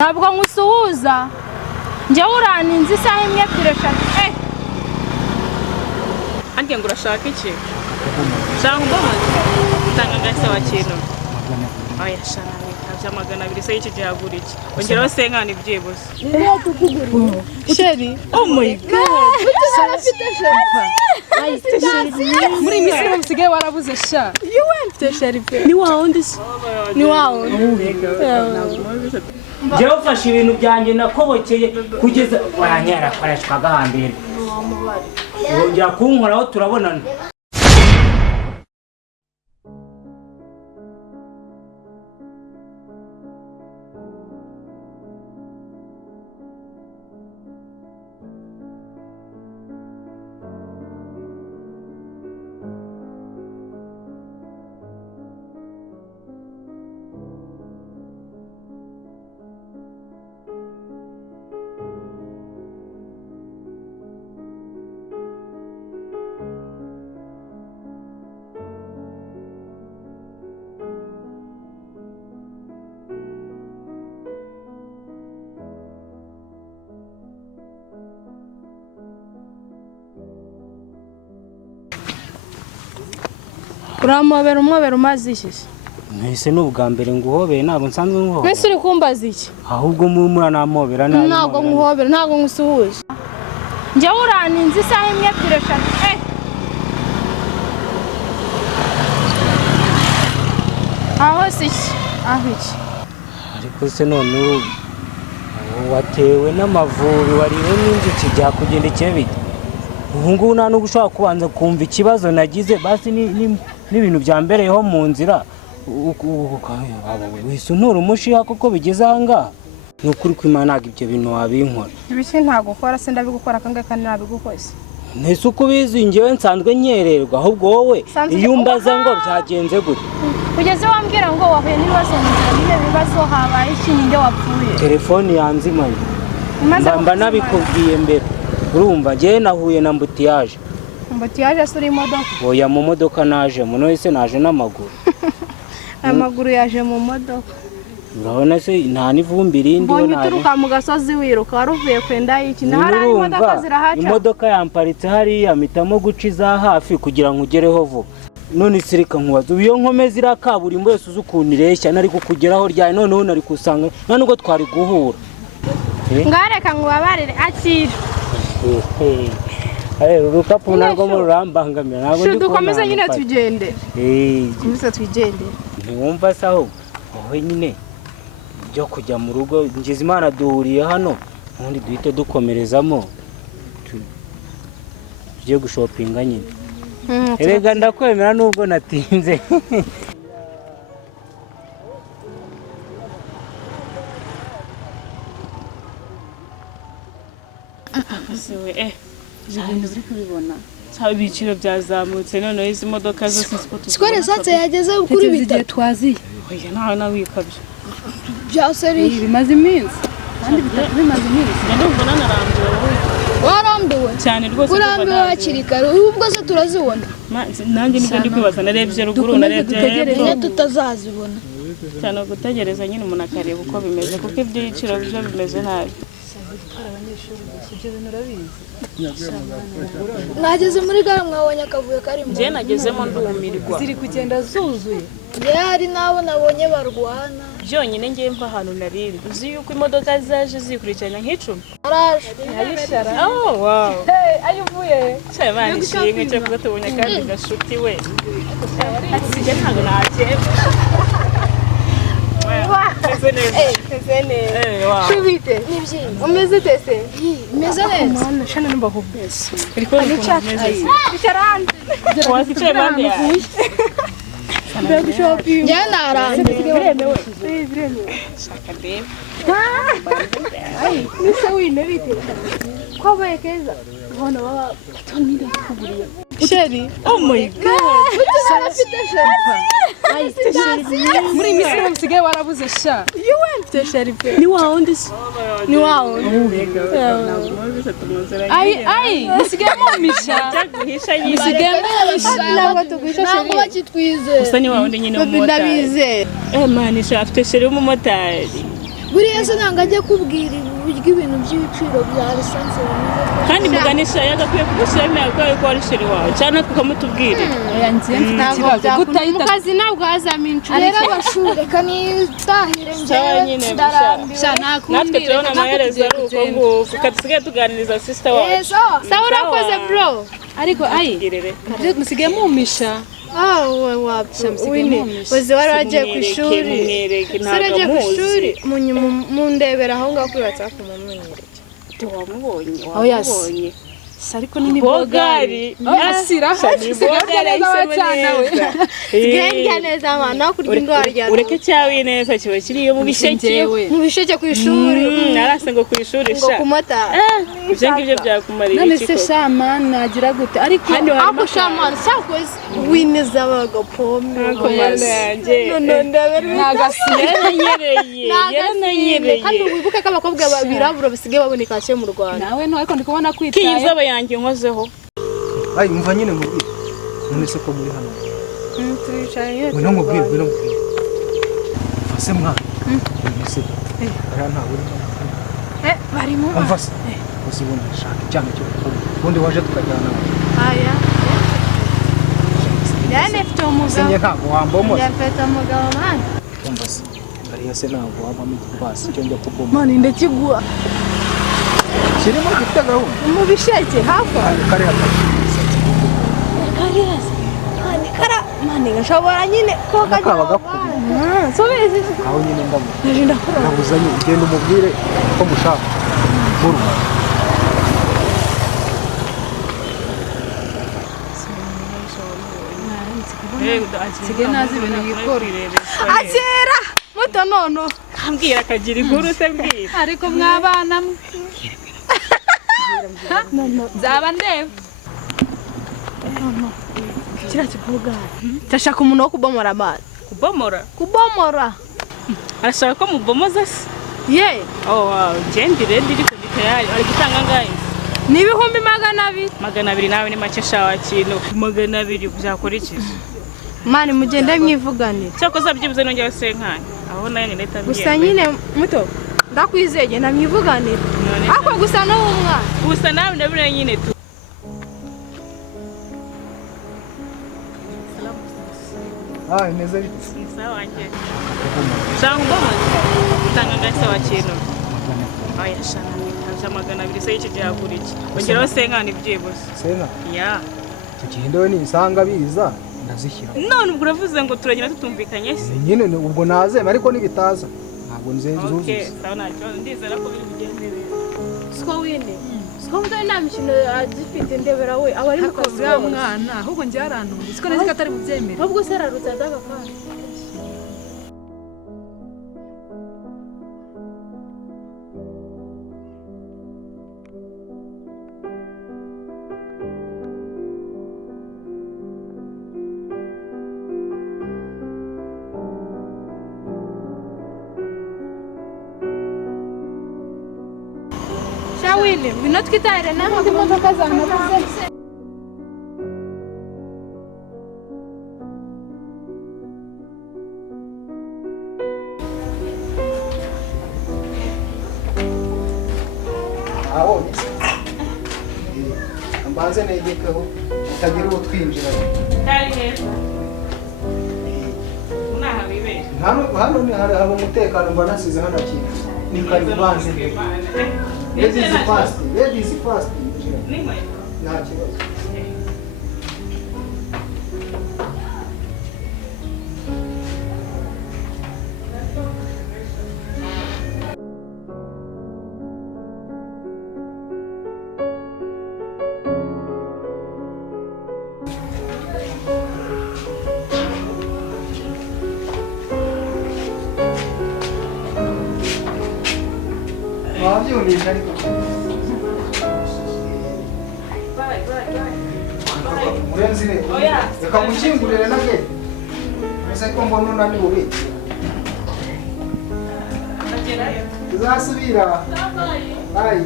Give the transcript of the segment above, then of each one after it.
ntabwo ngusuhuza njye uraninze isaha imwe ebyiri eshatu Ange ngo urashaka iki cyangwa utanga ngase wa kintu oya shana bya 200 se iki gihagura iki ongeraho senkana ibyibose sheri oh my god muri misiri musigaye warabuze sha you went to sheri ni wawundi Jewe ufashe ibintu byanjye nakobokeye kugeza wanyara koreshwaga hambere wongera kunkoraho turabonana uramobera umwobera umaze iki Nahise n'ubwa mbere nguhobeye ntabwo nsanzwe nguhobera Mwese uri kumbaza iki ahubwo mumura namobera nabi ntabwo nguhobera ntabwo ngusuhuje njye uraninze isaha imwe ebyiri eshatu aho si iki aho iki ariko se none watewe n'amavubi wariwe n'inzuki byakugendekeye bite ubu ngubu nta n'ubwo ushobora kubanza kumva ikibazo nagize basi n'ibintu byambereyeho mu nzira wese untura umushiha kuko bigeze aha ngaha ni ukuri kw'Imana ntabwo ibyo bintu wabinkora ibiki ntabwo ukora se ndabigukora kangahe kandi nabigukoze ntese uko ubizi njyewe nsanzwe nyererwa ahubwo wowe iyo umbaza ngo byagenze gute kugeze wambwira ngo wahuye n'ibibazo mu nzira nibe bibazo habaye iki ninde wapfuye telefone yanzimanye mba nabikubwiye mbere urumva njyewe nahuye na mbutiyaje se uri imodoka oya mu modoka naje muno wese naje n'amaguru amaguru yaje mu modoka urabona se nta n'ivumbi rindi mbonye uturuka mu gasozi wiruka waruvuye kwenda iki hari imodoka zirahaca imodoka yamparitse hariya mpitamo guca iza hafi kugira ngo ugereho vuba none sirika nkubaza iyo nkomeza iriya kaburimbo yose uzi ukuntu ireshya nari kukugeraho ryari noneho nari kusanga nta nubwo twari guhura ngareka ngo babarire akira urukapu narwo rurambangamira ntabwo ndi kubona dukomeze nyine tugende komeza twigendere ntiwumva se aho wowe nyine byo kujya mu rugo ngize Imana duhuriye hano ubundi duhite dukomerezamo tugiye gushopinga nyine erega ndakwemera nubwo natinze ibintu biri kubibona ibiciro byazamutse noneho izi modoka zose sikore satse yageze kuri bitatu twaziye oya ntaho nawikabye byaseri bimaze iminsi kandi bimaze iminsi ndumva nanarambiwe warambiwe cyane rwose urambiwe hakiri kare ubwo se turazibona nanjye nibyo ndi kwibaza narebye ruguru narebye hepfo tutazazibona cyane gutegereza nyine umuntu akareba uko bimeze kuko ibyiciro byo bimeze nabi nageze muri gare mwabonye akavuyo karimo njye nagezemo ndumirwa ziri kugenda zuzuye yari nabo nabonye barwana byonyine ngiye mva ahantu narindi uzi yuko imodoka zaje zikurikirana nk'icumi araje ayishara oh wow ayuvuye cyane mani shimwe cyo kuba tubonye kandi gashuti we asije ntago nakemba shubite umeze tese umeze neza mwana shana nimba kubese ariko bicarande wakicaye bande yawe njye narambe biremewe shaka ndebe nise wine bite kwabaye keza ubona baba batonira kuguriye sheri oh my god muri misiri musigaye warabuze sha you went to sheri ni wawundi ni wao ai musigaye mumisha musigaye mumisha ntabwo tugwisha ntabwo bakitwize gusa ni wawundi nyine w'umumotari ndabize mani sha afite sheri w'umumotari buriya se ntabwo ajya kubwira uburyo ibintu by'ibiciro bya lisansi bimeze kandi muganisha yagakwiye kugushyiramo yagakwiye ko ari sheri wawe cyane tukamutubwira oya ngiye mfite ikibazo mu gutahita kazi ntabwo hazamo inshuti rero abashuri reka nitahire Sawa njyewe nyine, ndarambiwe sha natwe nakumbire turabona amaherezo ari uko nguko dusigaye tuganiriza sister wacu sawa urakoze bro ariko ayi Girere. musigaye mumisha wowe wapfa wini uzi wari wagiye ku ishuri waragiye ku ishuri mundebera aho ngaho kuri WhatsApp mumwereke wamubonye Oya, wamubonye ariko nini bogari asira bogari sigaye neza mwana no kurya indwara rya ureke cyawe neza kiba kiriyo mu bisheke mu bisheke ku ishuri narase ngo ku ishuri ngo sha kumota ibyo ngibyo byakumarira none iki se koko shama nagira gute ariko ako shamana cyakoze winiza bagapome yaranyereye kandi wibuke ko abakobwa babirabura basigaye baboneka cyane mu Rwanda nawe no ariko ndikubona kwitaye kiyizaba yanjye nkozeho Ai umva nyine mubwire none se ko muri hano turicaye ngwino mubwire mfase mwana mbese ara nta uri barimo umva se uzi ubundi shaka cyane cyo ubundi waje tukajyana aya yani mfite umugabo senye ntabwo wambomora yafite umugabo mwana umva se ariya se ntabwo wabamo igipasi cyo njya kuboma mani ndakigwa kirimo gifite gahunda mu bisheke hafi kare hakaje mani gashobora nyine ko kaba gakubye sobeze aho nyine ndamo naje ndakora nabuzanye ugenda umubwire ko mushaka muru sigaye nazi ibintu yikora akera muto nono ambwira akagira inkuru se mbwira ariko mwabana mwe nzaba ndeba kira kivuga ndashaka umuntu wo kubomora amazi kubomora arashaka ko mubomoza se ye oh wow jendi ready ariko tayari ari gutanga ngahe ni ibihumbi 200 200 nawe ni make shawa kintu 200 byakora iki mani mugende mwivuganira cyakoze byibuze nongera senkanye aho nayo neta mbiye gusa nyine muto ndakwizeye namwivuganira ako gusa no umwana gusa nawe ndabira nyine tu neza bite sawa wanjye cyangwa utanga ngahe wa kintu oya shana ntabya 200 se iki gihagura iki ongeraho senkanye byibuze senga ya tugihendewe nisanga biza ndazishyira none ubwo uravuze ngo turagenda tutumvikanye se nyine ubwo nazema ariko nibitaza ntabwo nzenzuzuza okay sawa nacyo ndizera ko biri bugendere siko wine siko mutari nta mikino agifite ndebera we aba ari mu ariko kazi bwa mwana ahubwo njye yarantumye siko nzi ko atari bubyemere ahubwo se ararutse adaga kandi Shawini, ngwino twitahire namwe ku modoka zanabuze. aho ambanze negekeho utagira uwo twinjira kari heza unaha bibere hano ni hari umutekano mba nasize hano kintu ni karibanze ladies first nta kibazo wabyumvise ariko murenzi reka mukingurire na gate ese ko mbona unaniwe ubiki tuzasubira bayi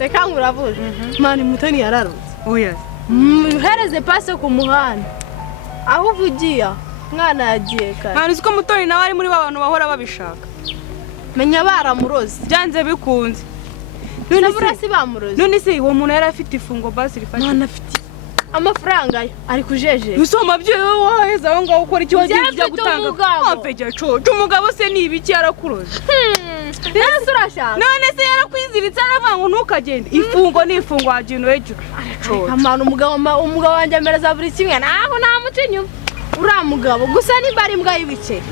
reka nkurabuze mani mutoni yararutse oya hereze pase ku muhanda aho uvugiye mwana yagiye kare mwana uziko mutoni nawe ari muri abantu bahora babishaka menya baramuroze byanze bikunze n'aburasi bamuroze none se uwo muntu yari afite ifungo basi rifashe mwana afite amafaranga yo ari kujeje usoma byo waheza aho ngaho ukora iki wagiye gutanga ampeje coco umugabo se ni ibiki yarakuroze none urashaka none se yarakwiziritse aravango ntukagende ifungo ni ifungo wagino ejo amana umugabo wanjye amereza buri kimwe naho namutinyuma uriya mugabo gusa nimba ari imbwa y'ibiceri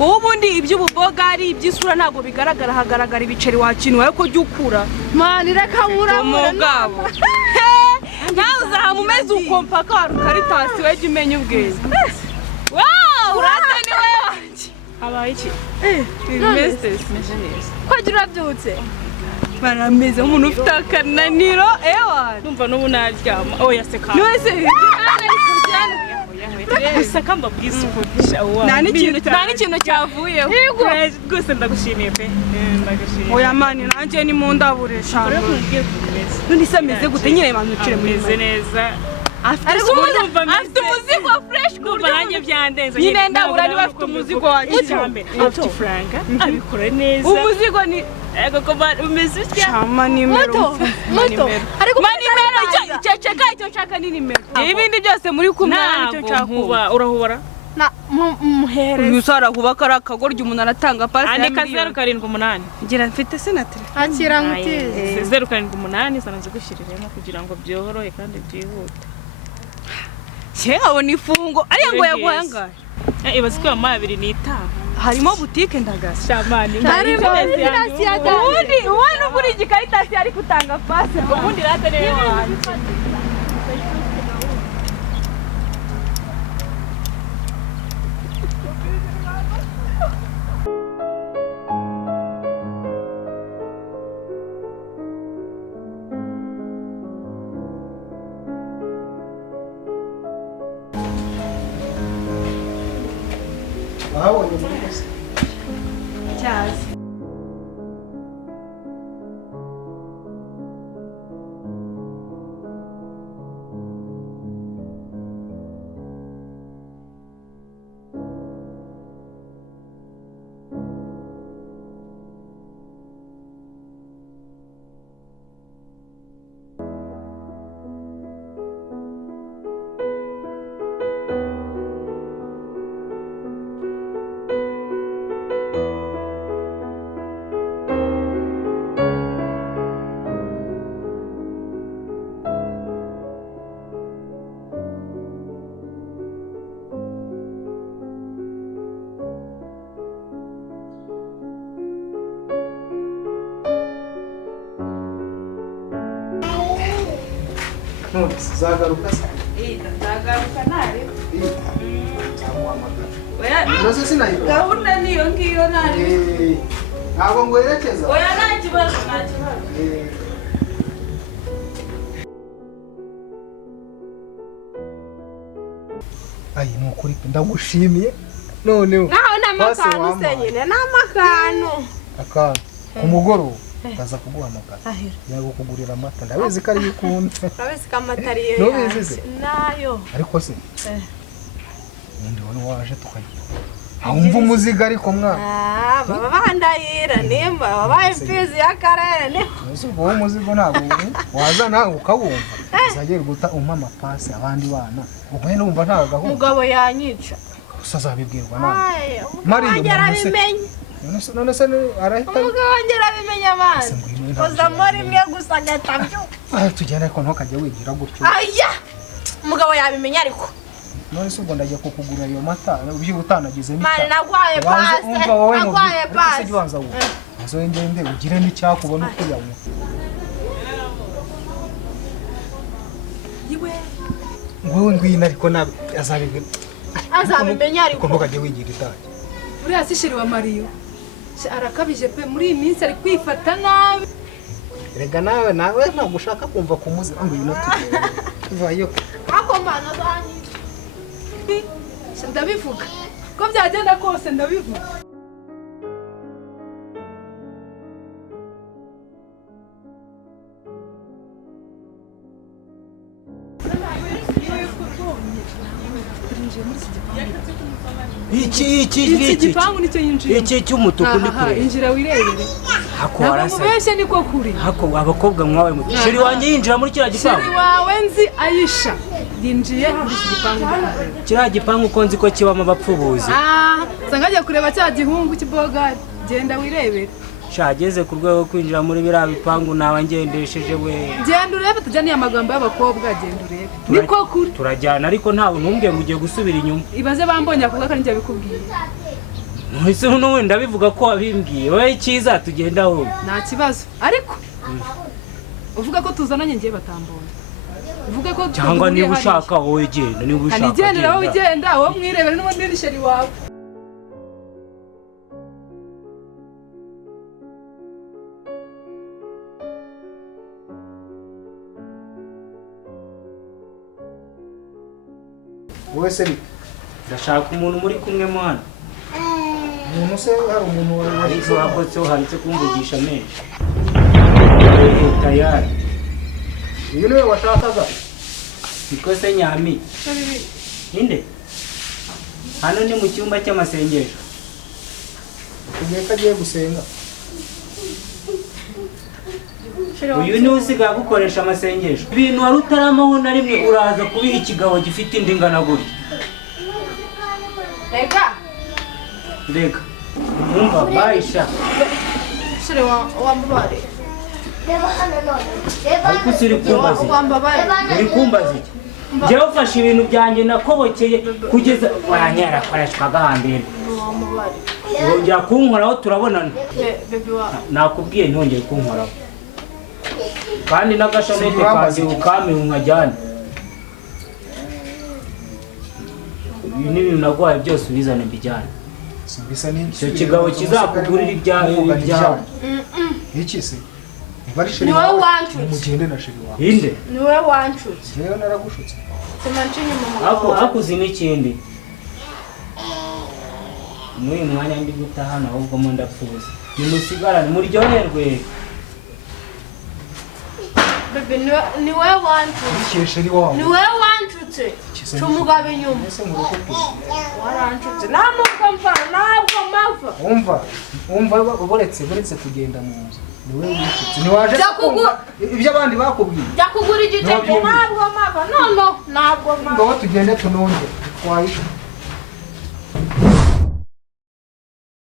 ubundi iby'ububogari iby'isura ntabwo bigaragara hagaragara ibiceri wakinwe ariko jya ukura mani reka umugabo nawe uzahamumeze ukompaka wa rukaritasi wejya umenya ubwenge wawu urata ni we wanjye habaye iki meze neza ko jya urabyutse barameze nk'umuntu ufite akananiro ewa numva n'ubu naryama oya seka nose guseka mbabwiza ukoresha nta n'ikintu cyavuyeho rwose ndagushimiye pe ndagushimiye oya mani nanjye ni mu ndaburesha none se ameze gute nyine bamucire meze neza afite umuzigo fresh ku buryo nanjye byandenze nyine ndabura niba afite umuzigo wacu afite ifaranga abikora neza umuzigo ni ego ko umeze utya chama nimero moto ariko nimero icyo nshaka ni nimero ibindi byose muri kumwe nicyo nshaka kuba urahubara na muhereza usara kuba karakagorya umuntu aratanga pasi andika 078 ngira mfite senatire akira ngutize 078 sanaze gushiriremo kugira ngo byorohe kandi byihute abona ifungo ariya ngo yaguhangaye ibaze ko yamaye 2 harimo butike ndagasa shamani harimo irasi ya ubundi ubona kuri igikaritasi ari gutanga pasi ubundi rata niwe wanjye ahabonye muri kose cyazi none zagaruka se ndagaruka nare zamuhamagara nose sinayibona gahunda niyo ngiyo nare ntabwo ngwerekeza oya nta kibazo ayi ni ukuri ndagushimiye noneho naho n'amakanu se nyine n'amakanu akantu ku mugoroba ndaza kuguhamagara yago kugurira amata ndabizi ko ari ukunda urabizi ko amata ariyo Nubizi nayo ariko se undi wari waje tukagira wumva umuziga ariko mwana baba bandayira nimba wabaye imfizi y'akarere niho ubwo umuzigo ntabwo waza nawe ukawumva uzagera guta umpa amapasi abandi bana ubwo nyine wumva nta gahunda umugabo yanyica gusa azabibwirwa nawe Mariyo arabimenye none se arahita umugabo wanjye arabimenye amazi uzamo rimwe gusa agatabyo tugenda ariko ntukajya wigira gutyo aya umugabo yabimenye ariko none se ubwo ndagiye kukugura iyo mata ubyi utanagize mani nagwaye pase nagwaye pase ubanza wowe azo ngende ugire n'icyakubona uko yawe yiwe ngowe ngwina ariko nabi azabimenya ariko ntukajye wigira itange uriya si sheri wa Mariyo arakabije pe muri iyi minsi ari kwifata nabi rega nawe ntabwo ushaka kumva kumuzi ngo ino tuvayo ako mana zanyi ndabivuga ko byagenda kose ndabivuga yinjiye muri iki gipangu. Iki gipangu nicyo yinjiye. Iki cy'umutuku ndi kure. Injira wirebere. Hako warasa. Mubeshye niko kuri. Hako abakobwa mwawe muti. Sheri wanjye yinjira muri kiriya gipangu. Sheri wawe nzi Aisha. Yinjiye muri iki gipangu. Kiriya gipangu uko nzi ko kibamo abapfubuzi. Sangaje kureba cya gihungu kiboga genda wirebere. Shageze ku rwego kwinjira muri biriya bipangu nabangendesheje we. Genda urebe tujyaniye amagambo y'abakobwa genda urebe. Niko kuri. Turajyana ariko ntawe ntumbwiye ngo ugiye gusubira inyuma. Ibaze bambonye akuvuga ko njye bikubwiye. Ese hano wenda bivuga ko wabimbwiye. Wowe cyiza tugenda aho. Nta kibazo. Ariko uvuga ko tuzananye ngiye batambona. Uvuga ko cyangwa niba ushaka wowe genda niba ushaka. Anigendera wowe ugenda wowe mwirebere n'ubundi ni sheri wawe. wowe se ndashaka umuntu muri kumwe mo hano. umuntu se hari umuntu wari wagotse handitse kumvugisha menshi. Tayari. Uyu niwe washakaga? Niko se Nyami. Inde? Hano ni mu cyumba cy'amasengesho. Ugiye kagiye gusenga. Uyu ni usigaye gukoresha amasengesho. Ibintu wari utaramaho na rimwe uraza kubiha ikigabo gifite indi ngana gutya. Rega. Umva Baisha. Sheri wambare. Ariko siri kumbazi. Uri kumbazi. Jewe ufashe ibintu byanjye nakobokeye kugeza wanyara koreshwa gahambira. Wongera kunkoraho turabonana. Nakubwiye ntongeye kunkoraho. Kandi n'agashanete kazi ukame unkajyana. Ibi ni ibintu naguhaye byose ubizane mbijyane. Icyo kigabo kizakugurira ibyawe. Iki se? Ni wowe wanshutse. Mugende na sheri wawe. Inde? Ni wowe wanshutse. Rero naragushutse. Semancinye mama. Akuzi n'ikindi. Muri mwanya ndi gutahana ahubwo mo ndapfuza. Nimusigarane muryoherwe. Bebe ni wowe wanshutse. Iki sheri wawe. Ni wowe wanshutse. Tumugabe nyuma. Ese murukuko. Waranshutse. Ntabwo mva, ntabwo mava. Uretse kugenda mu nzu. Niwe wishutse. Niwaje ibyo abandi bakubwiye. Yakugura igitego ntabwo mava. No, ntabwo mava. Ngo tugende tunonge. Twayisha.